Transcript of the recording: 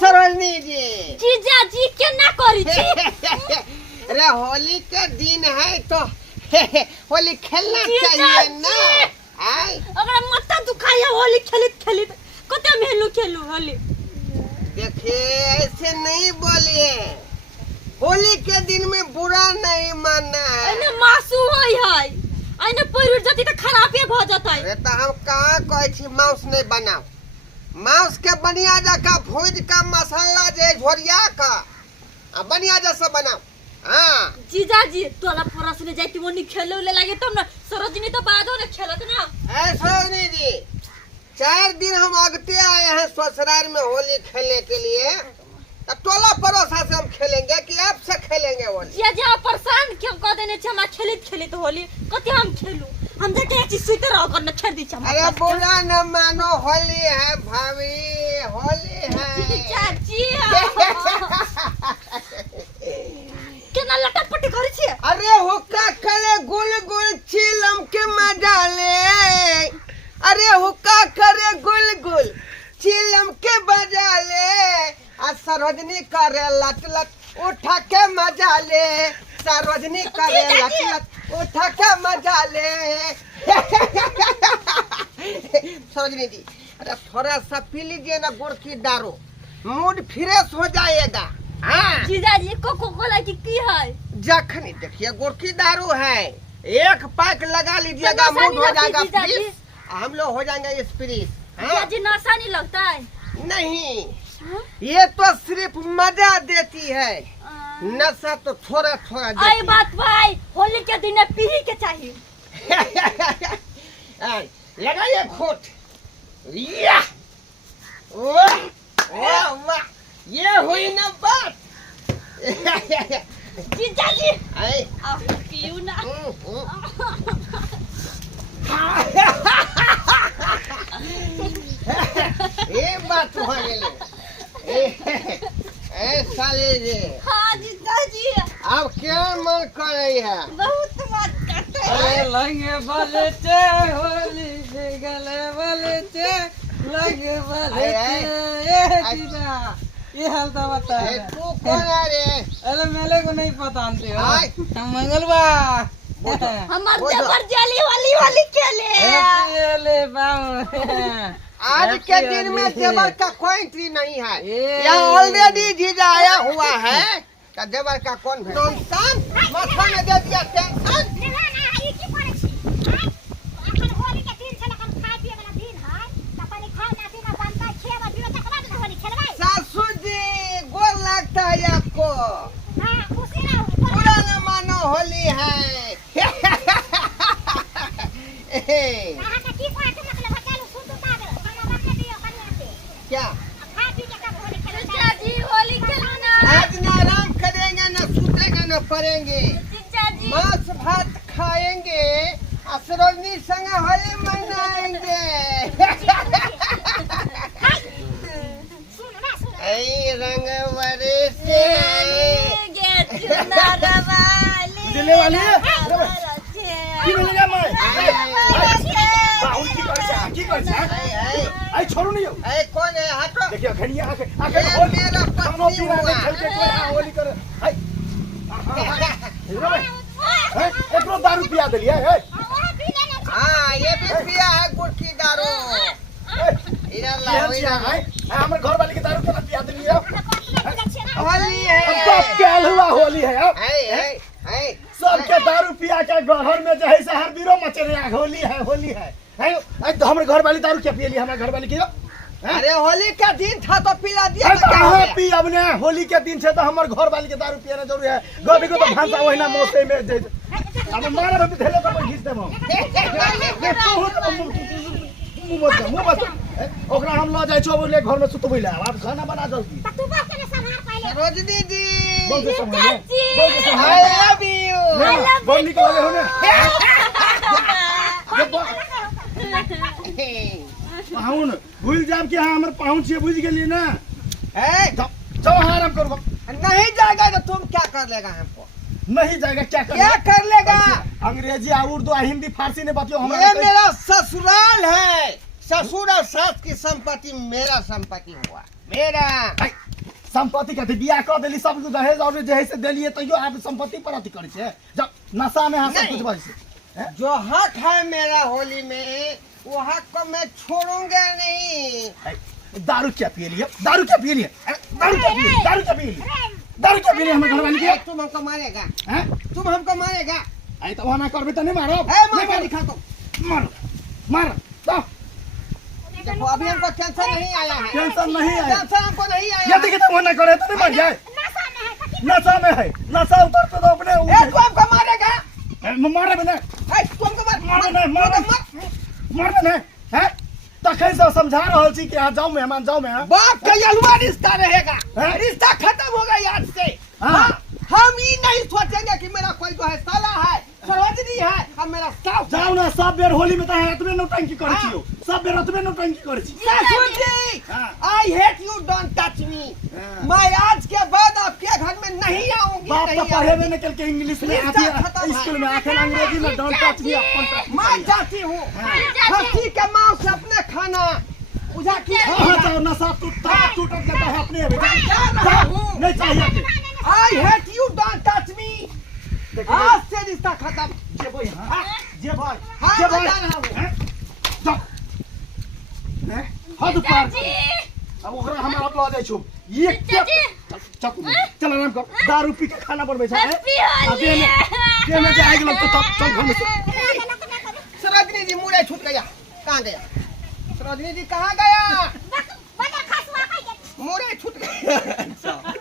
सरोजनी जी जीजा जी केना करी छी अरे होली के दिन है तो होली खेलना चाहिए ना। आई अगर मत दुखाई होली खेलित खेलित कते मेलू खेलू होली। देखिए ऐसे नहीं बोलिए, होली के दिन में बुरा नहीं मानना है। अने मासू होई है अने पैर जति त खराबे भ जतै। अरे तो हम कहाँ कहै छी मांस नहीं बनाओ, मांस के बनिया जका भूज का मसाला जे झोरिया का बनिया जैसा बनाओ। हाँ जीजा जी तोला परस ने जाती मोनी खेले ले लागे तब ना सरोजनी तो बादो ने खेलत ना। ऐ सरोजनी जी 4 दिन हम आगते आए हैं ससुराल में होली खेलने के लिए, तो टोला पड़ोसा से हम खेलेंगे कि आपसे खेलेंगे होली? जीजा जी आप परेशान क्यों कह देने छ हम खेलित खेलित होली कते हम खेलू हम जाके एक चीज सुते रह कर न छेड़ दी छ। अरे बुरा न मानो, होली है भाभी, होली है। जीजा जी केना लटपट करै छी। अरे हुक्का खेले गुल गुल चिलम के मजा ले, अरे हुक्का करे गुल गुल चिलम के बजा ले, आ सरोजनी करे लट लट उठा के मजा ले, सरोजनी करे लट लट उठा के मजा ले। सरोजनी जी अरे थोड़ा सा पी लीजिए ना गुड़ की दारू, मूड फ्रेश हो जाएगा। हाँ जीजा जी कोको कोला की है जखनी देखिए गुड़ की दारू है, एक पैक लगा लीजिएगा मूड हो जाएगा फ्रेश, हम लोग हो जाएंगे स्प्रिस। जीजा जी नशा नहीं लगता है? नहीं ये तो सिर्फ मजा देती है, नशा तो थोड़ा थोड़ा देती आई बात भाई होली के दिन पी के चाहिए। लगाइए खोट, या वाह वाह वाह ये हुई ना बात। जीजा जी आई आप पियो ना। ये बात हो गेले ए साले जी। हाँ जीजा जी अब क्या मन कर रही है? बहुत बात करते अरे हैं। लंगे वाले चे होली से गले वाले चे लंगे वाले आए, चे ये जीजा ये हाल तो बता ए, तू कौन है रे? अरे मेले को नहीं पता आंते हो आए। हम मंगलवा हम अब वो जो- जबरदस्ती वाली वाली खेले। ले बाऊ आज के दिन में देवर का कोई एंट्री नहीं है, यहाँ ऑलरेडी जीजा आया हुआ है, तो देवर का कौन है? टेंशन माथा में दे दिया टेंशन। सासू जी गोर लगता है आपको, बुरा न मानो होली है। क्या जीजा जी होली खेलो ना। आज न आराम करेंगे न सूतेंगे न पड़ेंगे, जीजा जी मांस भात खाएंगे, सरोजनी संग होली मनाएंगे। ऐ रंग बरसे दिले वाली है की बोलेगा मैं बाउल की कर से आई छोड़ू नहीं हो। ऐ कौन है? हटो। देखिए खनिया आके ये होली मेरा खानो पति पीना हुआ खेल के कोई होली कर हाय हां एकरो दारू पिया देलिए है। हाँ ये भी पिया है गुड़ की दारू। इधर लाओ इधर। हमर घर वाली के दारू केना पिया देलिए? होली है। अब क्या हुआ होली है अब है सबके दारू पिया के घर में जहे से हर बीरो मचे रहा होली है होली है। तो हमरे घर वाली दारू क्या पियली? हमारे घर वाली की अरे होली का दिन था तो पिला दिया तो क्या हो कहाँ गया? पी अब ने होली के दिन से तो हमारे घर वाली के दारू पियाना जरूरी है। गोभी को तो भांसा वही ना मौसे में दे अब मारे भी थैले पर घिस देबो मुंह बस ओकरा हम ल जाय छो बोले घर में सुतबै ला। आप खाना बना जल्दी। सरोजनी जी बोल के समझ जीजा जी बोल के समझ आई लव यू। बोल निकल गए होने पाहुन भूल जाब कि हां हमर पाहुन छे बुझ गेली ना। है जाओ आराम करो। नहीं जाएगा तो तुम क्या कर लेगा हमको? नहीं जाएगा क्या क्या कर लेगा? अंग्रेजी और उर्दू हिंदी फारसी ने बतियो ये हमरा। मेरा ससुराल है, ससुर और सास की संपत्ति मेरा संपत्ति हुआ मेरा। संपत्ति के बियाह कर देली सब दहेज और जे है से देलिए तैयो आप संपत्ति पर अथी करे छे जब नशा में हां सब कुछ बज से जो हक है मेरा होली में वो हक को मैं छोड़ूंगा नहीं। दारू क्या पिए लिए दारू क्या पिए लिए दारू क्या पिए दारू क्या पिए दारू क्या पिए हमें घर वाली के तुम हमको मारेगा हैं तुम हमको मारेगा। आई तो वहां ना करबे तो नहीं मारो मार दिखा तो मार मार तो देखो अभी हमको टेंशन नहीं आया है। टेंशन नहीं आया टेंशन हमको नहीं आया यदि कि तुम ना करे तो नहीं मर जाए नशा में है नशा उतर तो अपने तू हमको मारेगा मारे बने तू हमको मारे नहीं हैं तो कैसे समझा रहल छी कि आ जाओ मेहमान जाओ मैं बाप का यलवा रिश्ता रहेगा हैं? रिश्ता खत्म हो गया आज से। हाँ। हम ये नहीं सोचेंगे कि मेरा कोई जो है साला है सरोजनी है अब मेरा साफ जाओ ना सब बेर होली में तो एतबे नौटंकी करे छियो सब बेर एतबे नौटंकी करे छी ससुर जी हाँ। I hate you don't touch me. हाँ। मैं आज के बाद आपके घर में नहीं आऊंगी बाप तो नहीं पढ़े आऊंगी। में निकल के इंग्लिश में रिश्ता आती खत्म है। स्कूल में आखिर अंग्रेजी में डोंट टच मी अपन मैं जाती हूँ खस्सी के मांस से अपने खाना बुझा की हां जाओ नशा टूट जाता है अपने अभी जा रहा हूँ। नहीं चाहिए I hate you don't touch me. आज से रिश्ता खत्म। जे भाई हां जे भाई हाँ, जे मैं भाई जा रहा हूँ। हैं? जाओ हैं हद पार अब ओकरा हमरा ला जाय छु ये क्या चल आराम कर दारू पी के खाना बनबै छै दे में जे आगि लग तो चल घर में सरोजनी जी मुड़े छूट गया कहाँ गया सरोजनी जी कहाँ गया मुड़े छूट गया।